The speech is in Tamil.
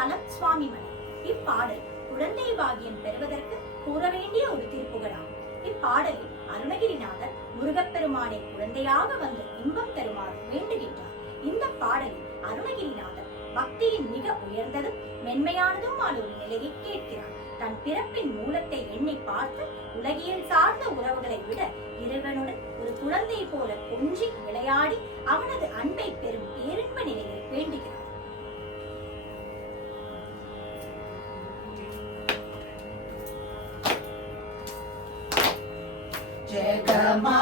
ஸ்தலம் சுவாமிமலை. இப்பாடல் குழந்தை பாகியம் பெறுவதற்கு கூற வேண்டிய ஒரு திருப்புகழாகும். இப்பாடலில் அருணகிரிநாதர் முருகப்பெருமானை குழந்தையாக வந்து இன்பம் தருமாறு வேண்டுகின்றார். இந்த பாடலில் அருணகிரிநாதர் பக்தியின் மிக உயர்ந்ததும் மென்மையானதும் ஆன ஒரு நிலையை கேட்கிறார். தன் பிறப்பின் மூலத்தை எண்ணி பார்த்து உலகியல் சார்ந்த உறவுகளை விட இறைவனுடன் ஒரு குழந்தை போல கொஞ்சி விளையாடி அவனது அன்பை பெறும் பேரின்ப நிலையை வேண்டுகிறார். ஜெகமா